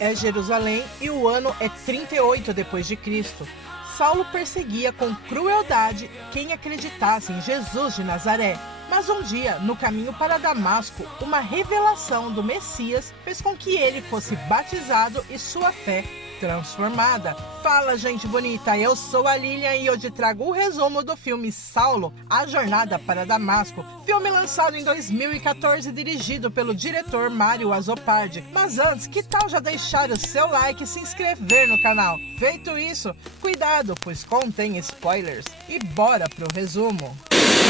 é Jerusalém e o ano é 38 depois de Cristo. Saulo perseguia com crueldade quem acreditasse em Jesus de Nazaré. Mas um dia, no caminho para Damasco, uma revelação do Messias fez com que ele fosse batizado e sua fé transformada. Fala, gente bonita, eu sou a Lilian e hoje trago o resumo do filme Saulo, A Jornada para Damasco, filme lançado em 2014 dirigido pelo diretor Mário Azzopardi. Mas antes, que tal já deixar o seu like e se inscrever no canal? Feito isso, cuidado, pois contém spoilers. E bora pro resumo.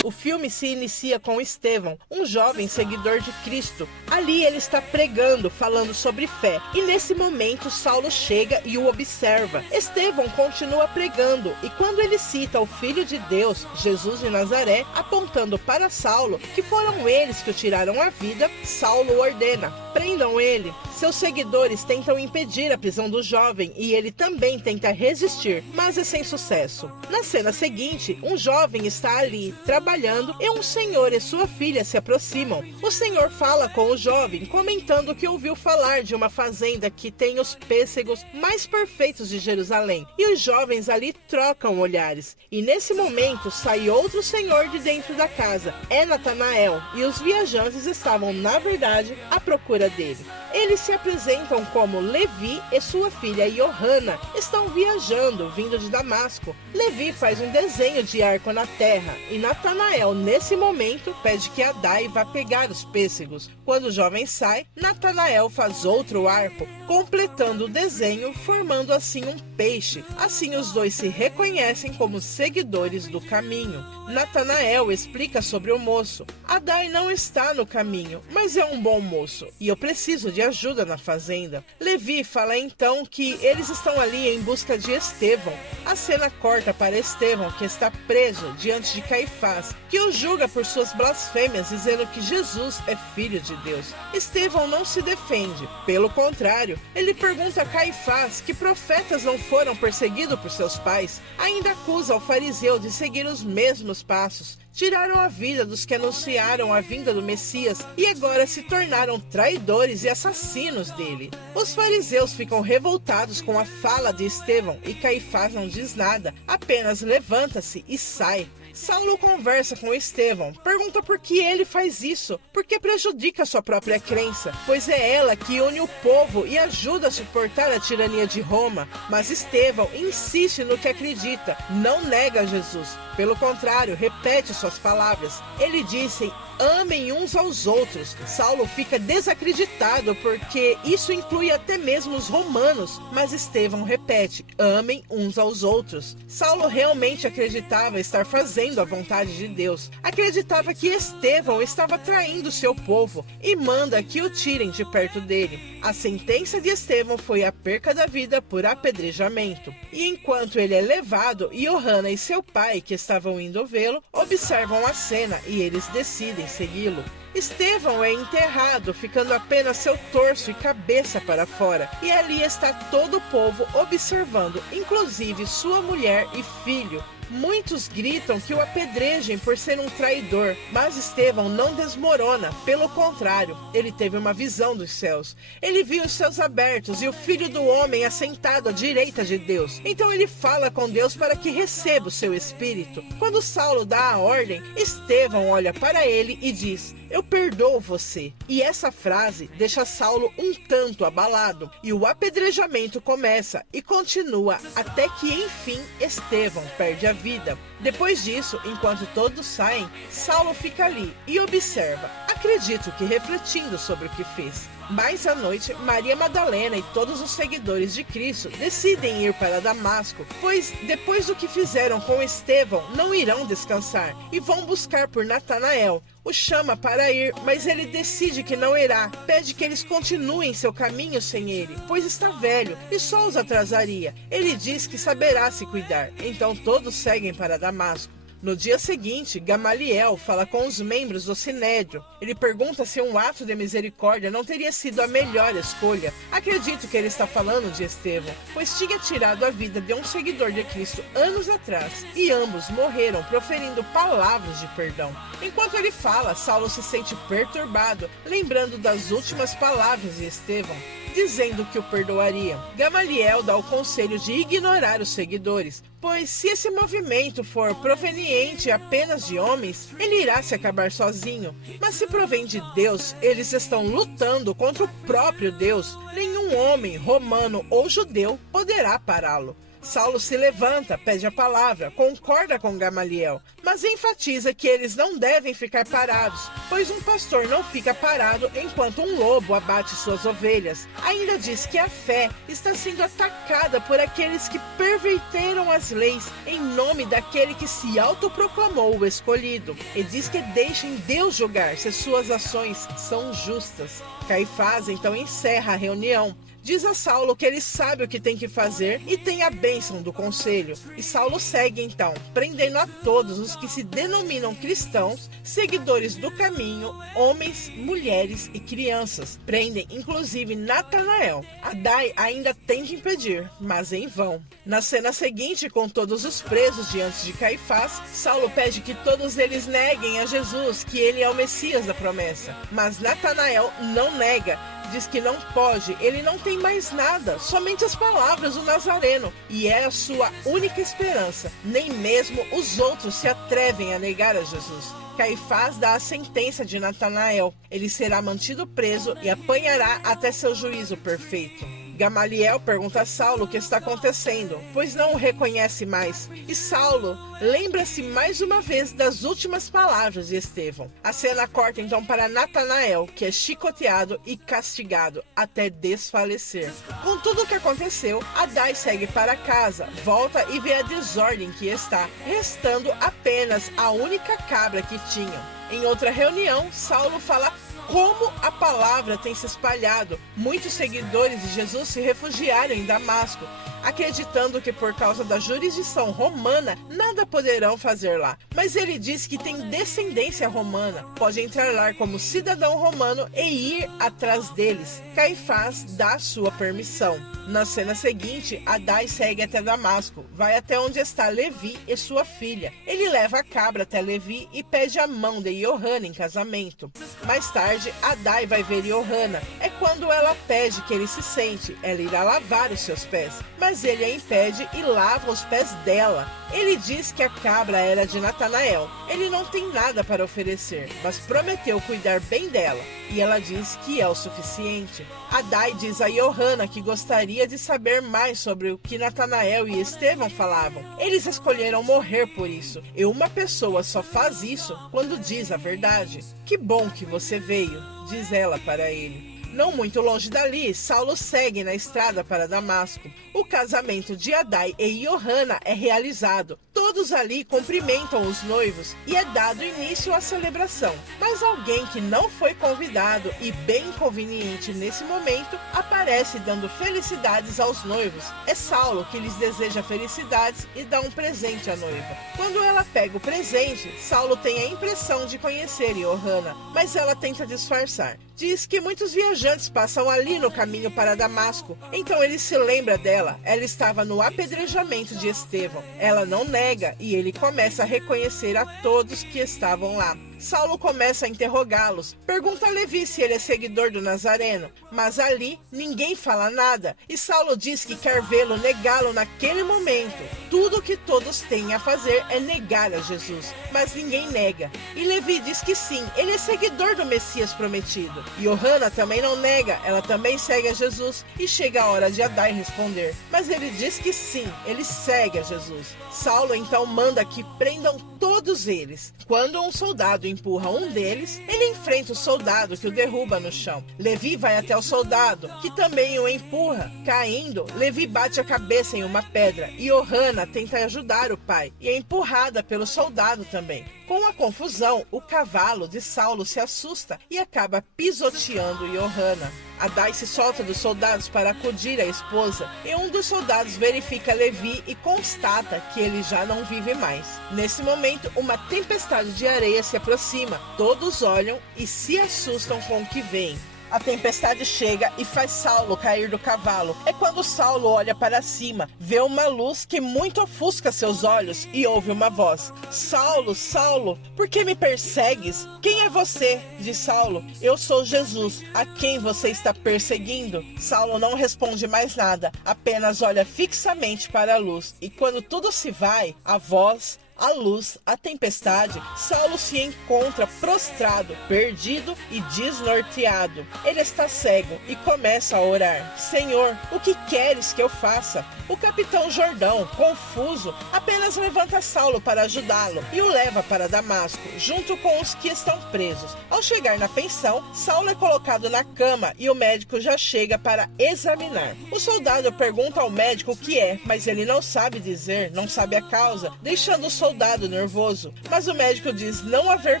O filme se inicia com Estevão, um jovem seguidor de Cristo. Ali ele está pregando, falando sobre fé. E nesse momento Saulo chega e o observa. Estevão continua pregando e quando ele cita o Filho de Deus, Jesus de Nazaré, apontando para Saulo, que foram eles que o tiraram a vida, Saulo ordena: prendam ele. Seus seguidores tentam impedir a prisão do jovem e ele também tenta resistir, mas é sem sucesso. Na cena seguinte, um jovem está ali, trabalhando, e um senhor e sua filha se aproximam. O senhor fala com o jovem, comentando que ouviu falar de uma fazenda que tem os pêssegos mais perfeitos de Jerusalém, e os jovens ali trocam olhares. E nesse momento sai outro senhor de dentro da casa, é Natanael, e os viajantes estavam, na verdade, à procura dele. Eles se apresentam como Levi e sua filha Johanna estão viajando, vindo de Damasco. Levi faz um desenho de arco na terra e Natanael, nesse momento, pede que Adai vá pegar os pêssegos. Quando o jovem sai, Natanael faz outro arco, completando o desenho, formando assim um peixe. Assim os dois se reconhecem como seguidores do caminho. Natanael explica sobre o moço. Adai não está no caminho, mas é um bom moço, e eu preciso de ajuda na fazenda. Levi fala então que eles estão ali em busca de Estevão. A cena corta para Estevão, que está preso diante de Caifás, que o julga por suas blasfêmias, dizendo que Jesus é filho de Deus. Estevão não se defende, pelo contrário, ele pergunta a Caifás que profetas não foram perseguidos por seus pais. Ainda acusa o fariseu de seguir os mesmos passos. Tiraram a vida dos que anunciaram a vinda do Messias e agora se tornaram traidores e assassinos dele. Os fariseus ficam revoltados com a fala de Estevão e Caifás não diz nada, apenas levanta-se e sai. Saulo conversa com Estevão, pergunta por que ele faz isso, porque prejudica sua própria crença, pois é ela que une o povo e ajuda a suportar a tirania de Roma. Mas Estevão insiste no que acredita, não nega Jesus. Pelo contrário, repete suas palavras. Ele disse: amem uns aos outros. Saulo fica desacreditado porque isso inclui até mesmo os romanos, mas Estevão repete: amem uns aos outros. Saulo realmente acreditava estar fazendo a vontade de Deus. Acreditava que Estevão estava traindo seu povo e manda que o tirem de perto dele. A sentença de Estevão foi a perca da vida por apedrejamento. E enquanto ele é levado, Johanna e seu pai, que estavam indo vê-lo, observam a cena e eles decidem segui-lo. Estevão é enterrado, ficando apenas seu torso e cabeça para fora, e ali está todo o povo observando, inclusive sua mulher e filho. Muitos gritam que o apedrejem por ser um traidor, mas Estevão não desmorona, pelo contrário, ele teve uma visão dos céus. Ele viu os céus abertos e o Filho do Homem assentado à direita de Deus. Então ele fala com Deus para que receba o seu espírito. Quando Saulo dá a ordem, Estevão olha para ele e diz: eu perdoo você. E essa frase deixa Saulo um tanto abalado, e o apedrejamento começa e continua até que enfim Estevão perde a vida. Depois disso, enquanto todos saem, Saulo fica ali e observa, acredito que refletindo sobre o que fez. Mais à noite, Maria Madalena e todos os seguidores de Cristo decidem ir para Damasco, pois depois do que fizeram com Estevão, não irão descansar e vão buscar por Natanael. O chama para ir, mas ele decide que não irá. Pede que eles continuem seu caminho sem ele, pois está velho e só os atrasaria. Ele diz que saberá se cuidar. Então todos seguem para Damasco. No dia seguinte, Gamaliel fala com os membros do Sinédrio. Ele pergunta se um ato de misericórdia não teria sido a melhor escolha. Acredito que ele está falando de Estevão, pois tinha tirado a vida de um seguidor de Cristo anos atrás, e ambos morreram proferindo palavras de perdão. Enquanto ele fala, Saulo se sente perturbado, lembrando das últimas palavras de Estevão. dizendo que o perdoaria. Gamaliel dá o conselho de ignorar os seguidores, pois se esse movimento for proveniente apenas de homens, ele irá se acabar sozinho. Mas se provém de Deus, eles estão lutando contra o próprio Deus. Nenhum homem, romano ou judeu, poderá pará-lo. Saulo se levanta, pede a palavra, concorda com Gamaliel, mas enfatiza que eles não devem ficar parados, pois um pastor não fica parado enquanto um lobo abate suas ovelhas. Ainda diz que a fé está sendo atacada por aqueles que perverteram as leis em nome daquele que se autoproclamou o escolhido, e diz que deixem Deus julgar se suas ações são justas. Caifás então encerra a reunião. Diz a Saulo que ele sabe o que tem que fazer e tem a bênção do conselho. E Saulo segue então, prendendo a todos os que se denominam cristãos, seguidores do caminho, homens, mulheres e crianças. Prendem inclusive Natanael. Adai ainda tenta impedir, mas em vão. Na cena seguinte, com todos os presos diante de Caifás, Saulo pede que todos eles neguem a Jesus, que ele é o Messias da promessa. Mas Natanael não nega. Diz que não pode, ele não tem mais nada, somente as palavras do Nazareno, e é a sua única esperança. Nem mesmo os outros se atrevem a negar a Jesus. Caifás dá a sentença de Natanael. Ele será mantido preso e apanhará até seu juízo perfeito. Gamaliel pergunta a Saulo o que está acontecendo, pois não o reconhece mais. E Saulo lembra-se mais uma vez das últimas palavras de Estevão. A cena corta então para Natanael, que é chicoteado e castigado até desfalecer. Com tudo o que aconteceu, Adai segue para casa, volta e vê a desordem que está, restando apenas a única cabra que tinham. Em outra reunião, Saulo fala como a palavra tem se espalhado. Muitos seguidores de Jesus se refugiaram em Damasco, acreditando que por causa da jurisdição romana nada poderão fazer lá. Mas ele diz que tem descendência romana, pode entrar lá como cidadão romano e ir atrás deles. Caifás dá sua permissão. Na cena seguinte, Adai segue até Damasco, vai até onde está Levi e sua filha. Ele leva a cabra até Levi e pede a mão de Johanna em casamento. Mais tarde, Adai vai ver Johanna. É quando ela pede que ele se sente. Ela irá lavar os seus pés, mas ele a impede e lava os pés dela. Ele diz que a cabra era de Natanael. Ele não tem nada para oferecer, mas prometeu cuidar bem dela. E ela diz que é o suficiente. Adai diz a Johanna que gostaria de saber mais sobre o que Natanael e Estevão falavam. Eles escolheram morrer por isso. E uma pessoa só faz isso quando diz a verdade. Que bom que você veio, diz ela para ele. Não muito longe dali, Saulo segue na estrada para Damasco. O casamento de Adai e Johanna é realizado. Todos ali cumprimentam os noivos e é dado início à celebração. Mas alguém que não foi convidado e bem inconveniente nesse momento aparece dando felicidades aos noivos. É Saulo que lhes deseja felicidades e dá um presente à noiva. Quando ela pega o presente, Saulo tem a impressão de conhecer Johanna, mas ela tenta disfarçar. Diz que muitos viajantes passam ali no caminho para Damasco, então ele se lembra dela. Ela estava no apedrejamento de Estevão. Ela não nega e ele começa a reconhecer a todos que estavam lá. Saulo começa a interrogá-los. Pergunta a Levi se ele é seguidor do Nazareno, mas ali ninguém fala nada e Saulo diz que quer vê-lo negá-lo naquele momento. Tudo o que todos têm a fazer é negar a Jesus, mas ninguém nega. E Levi diz que sim, ele é seguidor do Messias prometido. Johanna também não nega, ela também segue a Jesus e chega a hora de Adai responder. Mas ele diz que sim, ele segue a Jesus. Saulo então manda que prendam todos eles. Quando um soldado empurra um deles, ele enfrenta o soldado que o derruba no chão. Levi vai até o soldado, que também o empurra. Caindo, Levi bate a cabeça em uma pedra e Johanna tenta ajudar o pai e é empurrada pelo soldado também. Com a confusão, o cavalo de Saulo se assusta e acaba pisoteando Johanna. Adai se solta dos soldados para acudir a esposa e um dos soldados verifica Levi e constata que ele já não vive mais. Nesse momento, uma tempestade de areia se aproxima. Todos olham e se assustam com o que veem. A tempestade chega e faz Saulo cair do cavalo. É quando Saulo olha para cima, vê uma luz que muito ofusca seus olhos e ouve uma voz: Saulo, Saulo, por que me persegues? Quem é você? Diz Saulo. Eu sou Jesus, a quem você está perseguindo? Saulo não responde mais nada, apenas olha fixamente para a luz. E quando tudo se vai, a voz, a luz, a tempestade, Saulo se encontra prostrado, perdido e desnorteado. Ele está cego e começa a orar: Senhor, o que queres que eu faça? O capitão Jordão, confuso, apenas levanta Saulo para ajudá-lo e o leva para Damasco, junto com os que estão presos. Ao chegar na pensão, Saulo é colocado na cama e o médico já chega para examinar. O soldado pergunta ao médico o que é, mas ele não sabe dizer, não sabe a causa, deixando o soldado nervoso. Mas o médico diz não haver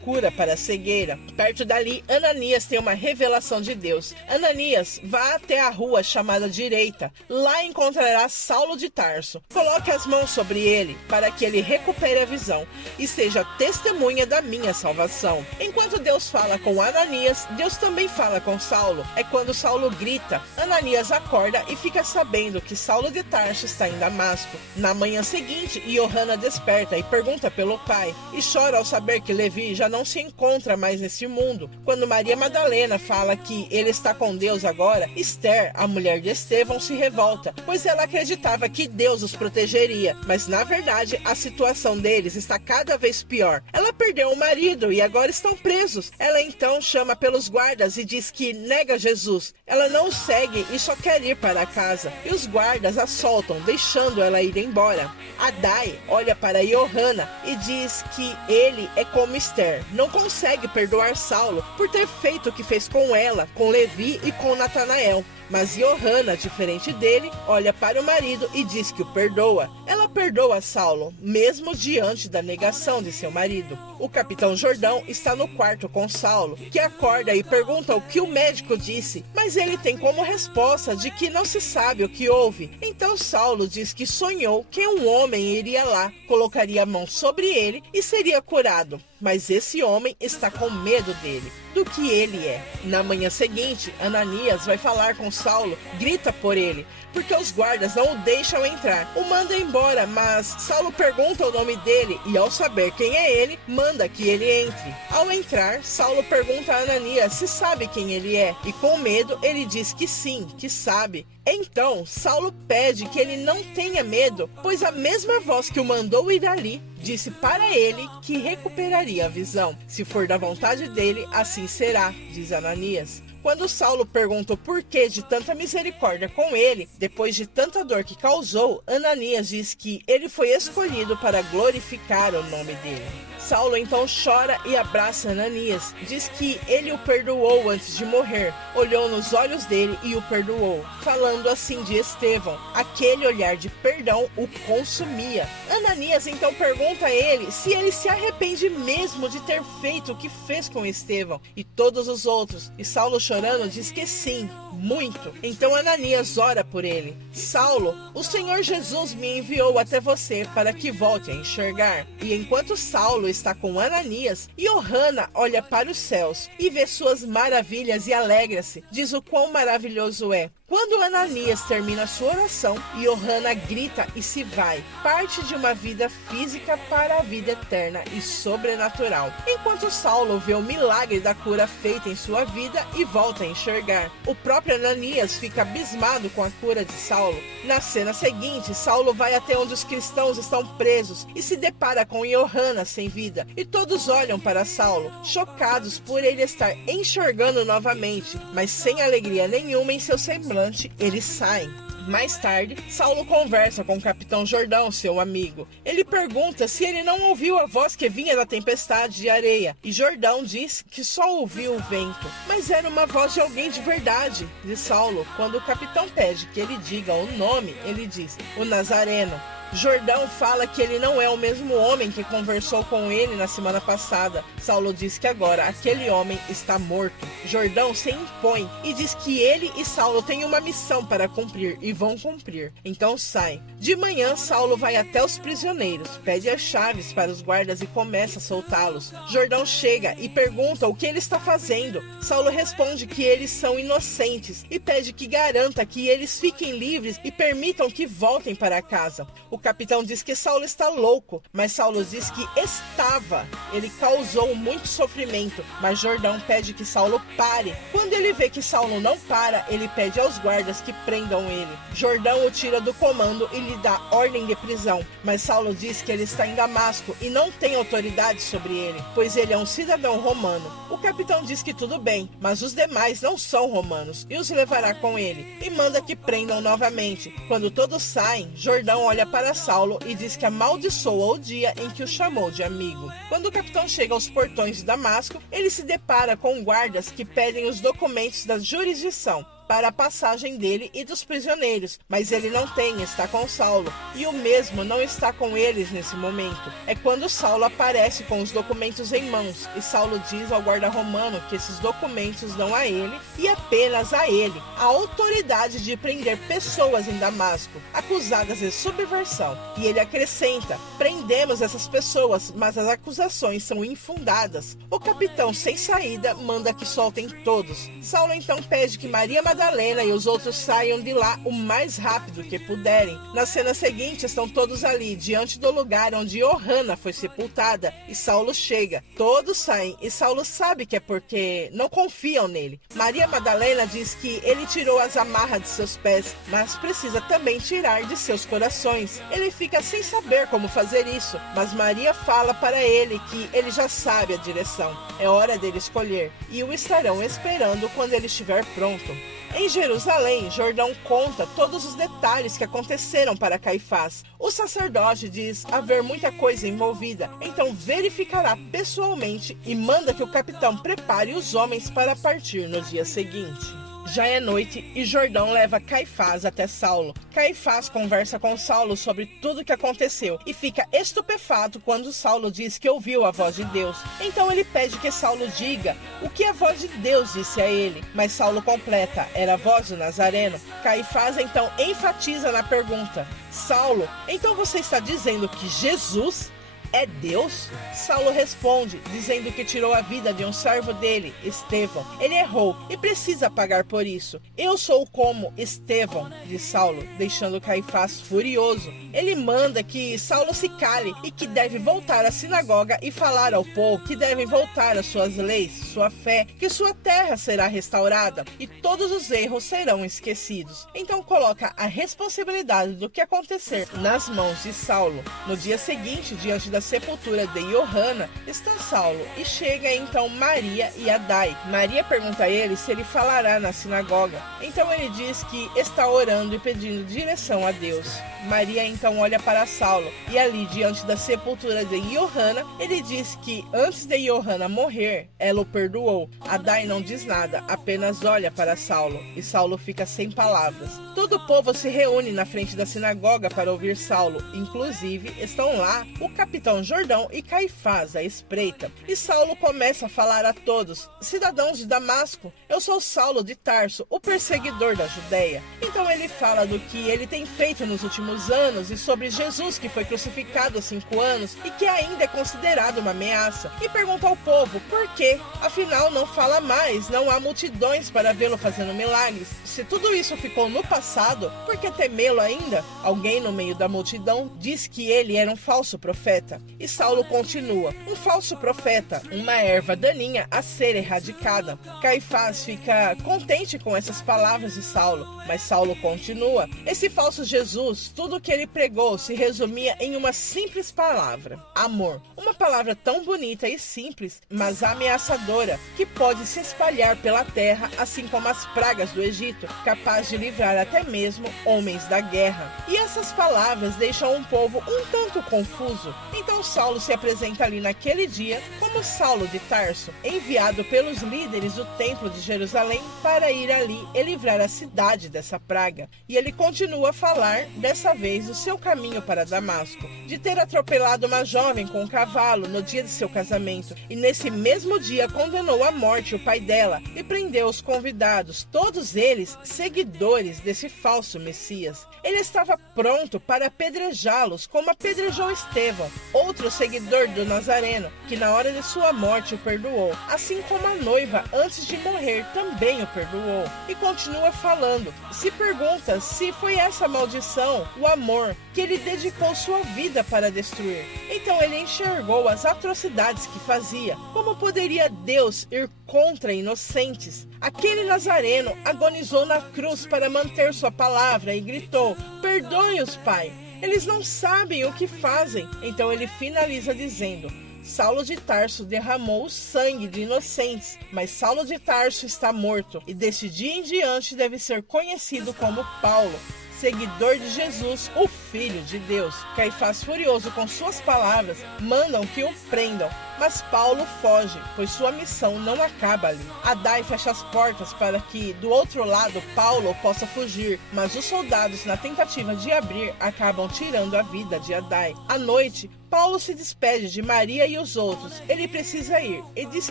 cura para a cegueira. Perto dali, Ananias tem uma revelação de Deus. Ananias, vá até a rua chamada Direita. Lá encontrará Saulo de Tarso. Coloque as mãos sobre ele, para que ele recupere a visão e seja testemunha da minha salvação. Enquanto Deus fala com Ananias, Deus também fala com Saulo. É quando Saulo grita. Ananias acorda e fica sabendo que Saulo de Tarso está em Damasco. Na manhã seguinte, Johanna desperta e pergunta pelo pai, e chora ao saber que Levi já não se encontra mais nesse mundo. Quando Maria Madalena fala que ele está com Deus agora, Esther, a mulher de Estevão, se revolta, pois ela acreditava que Deus os protegeria, mas na verdade a situação deles está cada vez pior. Ela perdeu o marido e agora estão presos. Ela então chama pelos guardas e diz que nega Jesus. Ela não o segue e só quer ir para casa, e os guardas a soltam, deixando ela ir embora. Adai olha para Johanna e diz que ele é como Esther, não consegue perdoar Saulo por ter feito o que fez com ela, com Levi e com Natanael. Mas Johanna, diferente dele, olha para o marido e diz que o perdoa. Ela perdoa Saulo, mesmo diante da negação de seu marido. O capitão Jordão está no quarto com Saulo, que acorda e pergunta o que o médico disse, mas ele tem como resposta de que não se sabe o que houve. Então Saulo diz que sonhou que um homem iria lá, colocaria a mão sobre ele e seria curado. Mas esse homem está com medo dele, do que ele é. Na manhã seguinte, Ananias vai falar com Saulo, grita por ele, porque os guardas não o deixam entrar. O manda embora, mas Saulo pergunta o nome dele e, ao saber quem é ele, manda que ele entre. Ao entrar, Saulo pergunta a Ananias se sabe quem ele é, e com medo ele diz que sim, que sabe. Então, Saulo pede que ele não tenha medo, pois a mesma voz que o mandou ir ali disse para ele que recuperaria a visão. Se for da vontade dele, assim será, diz Ananias. Quando Saulo pergunta o porquê de tanta misericórdia com ele, depois de tanta dor que causou, Ananias diz que ele foi escolhido para glorificar o nome dele. Saulo então chora e abraça Ananias, diz que ele o perdoou antes de morrer, olhou nos olhos dele e o perdoou, falando assim de Estevão, aquele olhar de perdão o consumia. Ananias então pergunta a ele se ele se arrepende mesmo de ter feito o que fez com Estevão e todos os outros, e Saulo chorando diz que sim, muito. Então Ananias ora por ele: Saulo, o Senhor Jesus me enviou até você para que volte a enxergar. E enquanto Saulo está com Ananias, Johanna olha para os céus e vê suas maravilhas e alegra-se, diz o quão maravilhoso é. Quando Ananias termina sua oração, Johanna grita e se vai, parte de uma vida física para a vida eterna e sobrenatural, enquanto Saulo vê o milagre da cura feita em sua vida e volta a enxergar. O próprio Ananias fica abismado com a cura de Saulo. Na cena seguinte, Saulo vai até onde os cristãos estão presos e se depara com Johanna sem vida, e todos olham para Saulo, chocados por ele estar enxergando novamente, mas sem alegria nenhuma em seu semblante. Eles saem. Mais tarde, Saulo conversa com o capitão Jordão, seu amigo. Ele pergunta se ele não ouviu a voz que vinha da tempestade de areia, e Jordão diz que só ouviu o vento. Mas era uma voz de alguém de verdade, diz Saulo. Quando o capitão pede que ele diga o nome, ele diz: o Nazareno. Jordão fala que ele não é o mesmo homem que conversou com ele na semana passada. Saulo diz que agora aquele homem está morto. Jordão se impõe e diz que ele e Saulo têm uma missão para cumprir e vão cumprir. Então saem. De manhã, Saulo vai até os prisioneiros, pede as chaves para os guardas e começa a soltá-los. Jordão chega e pergunta o que ele está fazendo. Saulo responde que eles são inocentes e pede que garanta que eles fiquem livres e permitam que voltem para casa. O capitão diz que Saulo está louco, mas Saulo diz que estava. Ele causou muito sofrimento, mas Jordão pede que Saulo pare. Quando ele vê que Saulo não para, ele pede aos guardas que prendam ele. Jordão o tira do comando e lhe dá ordem de prisão, mas Saulo diz que ele está em Damasco e não tem autoridade sobre ele, pois ele é um cidadão romano. O capitão diz que tudo bem, mas os demais não são romanos e os levará com ele, e manda que prendam novamente. Quando todos saem, Jordão olha para Saulo e diz que amaldiçoa o dia em que o chamou de amigo. Quando o capitão chega aos portões de Damasco, ele se depara com guardas que pedem os documentos da jurisdição para a passagem dele e dos prisioneiros, mas ele não tem, está com Saulo, e o mesmo não está com eles nesse momento. É quando Saulo aparece com os documentos em mãos, e Saulo diz ao guarda romano que esses documentos dão a ele, e apenas a ele, a autoridade de prender pessoas em Damasco, acusadas de subversão. E ele acrescenta: prendemos essas pessoas, mas as acusações são infundadas. O capitão, sem saída, manda que soltem todos. Saulo então pede que Maria Madalena e os outros saiam de lá o mais rápido que puderem. Na cena seguinte, estão todos ali, diante do lugar onde Johanna foi sepultada, e Saulo chega. Todos saem, e Saulo sabe que é porque não confiam nele. Maria Madalena diz que ele tirou as amarras de seus pés, mas precisa também tirar de seus corações. Ele fica sem saber como fazer isso, mas Maria fala para ele que ele já sabe a direção. É hora dele escolher, e o estarão esperando quando ele estiver pronto. Em Jerusalém, Jordão conta todos os detalhes que aconteceram para Caifás. O sacerdote diz haver muita coisa envolvida, então verificará pessoalmente e manda que o capitão prepare os homens para partir no dia seguinte. Já é noite e Jordão leva Caifás até Saulo. Caifás conversa com Saulo sobre tudo o que aconteceu e fica estupefato quando Saulo diz que ouviu a voz de Deus. Então ele pede que Saulo diga o que a voz de Deus disse a ele, mas Saulo completa: era a voz do Nazareno. Caifás então enfatiza na pergunta: Saulo, então você está dizendo que Jesus é Deus? Saulo responde, dizendo que tirou a vida de um servo dele, Estevão. Ele errou e precisa pagar por isso. Eu sou como Estevão, diz Saulo, deixando Caifás furioso. Ele manda que Saulo se cale e que deve voltar à sinagoga e falar ao povo que devem voltar às suas leis, sua fé, que sua terra será restaurada e todos os erros serão esquecidos. Então coloca a responsabilidade do que acontecer nas mãos de Saulo. No dia seguinte, diante da sepultura de Johanna, está Saulo e chega então Maria e Adai. Maria pergunta a ele se ele falará na sinagoga. Então ele diz que está orando e pedindo direção a Deus. Maria então olha para Saulo e ali diante da sepultura de Johanna, ele diz que antes de Johanna morrer, ela o perdoou. Adai não diz nada, apenas olha para Saulo e Saulo fica sem palavras. Todo o povo se reúne na frente da sinagoga para ouvir Saulo, inclusive estão lá o capitão Jordão e Caifás à espreita. E Saulo começa a falar a todos: cidadãos de Damasco, eu sou Saulo de Tarso, o perseguidor da Judeia. Então ele fala do que ele tem feito nos últimos anos e sobre Jesus que foi crucificado há 5 anos e que ainda é considerado uma ameaça. E pergunta ao povo por quê? Afinal não fala mais, não há multidões para vê-lo fazendo milagres. Se tudo isso ficou no passado, por que temê-lo ainda? Alguém no meio da multidão diz que ele era um falso profeta. E Saulo continua: um falso profeta, uma erva daninha a ser erradicada. Caifás fica contente com essas palavras de Saulo, mas Saulo continua: esse falso Jesus, tudo o que ele pregou se resumia em uma simples palavra: amor. Uma palavra tão bonita e simples, mas ameaçadora, que pode se espalhar pela terra, assim como as pragas do Egito, capaz de livrar até mesmo homens da guerra. E essas palavras deixam um povo um tanto confuso. Então Então Saulo se apresenta ali naquele dia como Saulo de Tarso, enviado pelos líderes do templo de Jerusalém para ir ali e livrar a cidade dessa praga. E ele continua a falar, dessa vez, do seu caminho para Damasco, de ter atropelado uma jovem com um cavalo no dia de seu casamento, e nesse mesmo dia condenou à morte o pai dela e prendeu os convidados, todos eles seguidores desse falso Messias. Ele estava pronto para apedrejá-los, como apedrejou Estevão, outro seguidor do Nazareno, que na hora de sua morte o perdoou, assim como a noiva, antes de morrer, também o perdoou. E continua falando, se pergunta se foi essa maldição, o amor, que ele dedicou sua vida para destruir. Então ele enxergou as atrocidades que fazia. Como poderia Deus ir contra inocentes? Aquele Nazareno agonizou na cruz para manter sua palavra e gritou, perdoe-os, Pai, eles não sabem o que fazem. Então ele finaliza dizendo, Saulo de Tarso derramou o sangue de inocentes, mas Saulo de Tarso está morto e deste dia em diante deve ser conhecido como Paulo, seguidor de Jesus, o Filho de Deus. Caifás, furioso com suas palavras, mandam que o prendam, mas Paulo foge, pois sua missão não acaba ali. Adai fecha as portas para que, do outro lado, Paulo possa fugir, mas os soldados, na tentativa de abrir, acabam tirando a vida de Adai. À noite, Paulo se despede de Maria e os outros. Ele precisa ir e diz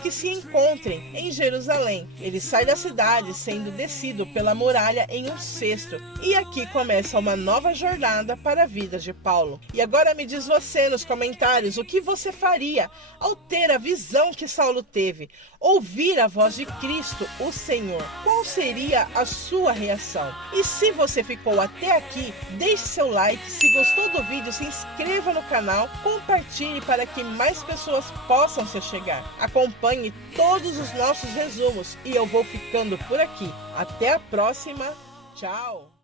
que se encontrem em Jerusalém. Ele sai da cidade sendo descido pela muralha em um cesto. E aqui começa uma nova jornada para a vida de Paulo. E agora me diz você nos comentários o que você faria ao ter a visão que Saulo teve, ouvir a voz de Cristo, o Senhor. Qual seria a sua reação? E se você ficou até aqui, deixe seu like. Se gostou do vídeo, se inscreva no canal, compartilhe para que mais pessoas possam se chegar. Acompanhe todos os nossos resumos e eu vou ficando por aqui. Até a próxima. Tchau!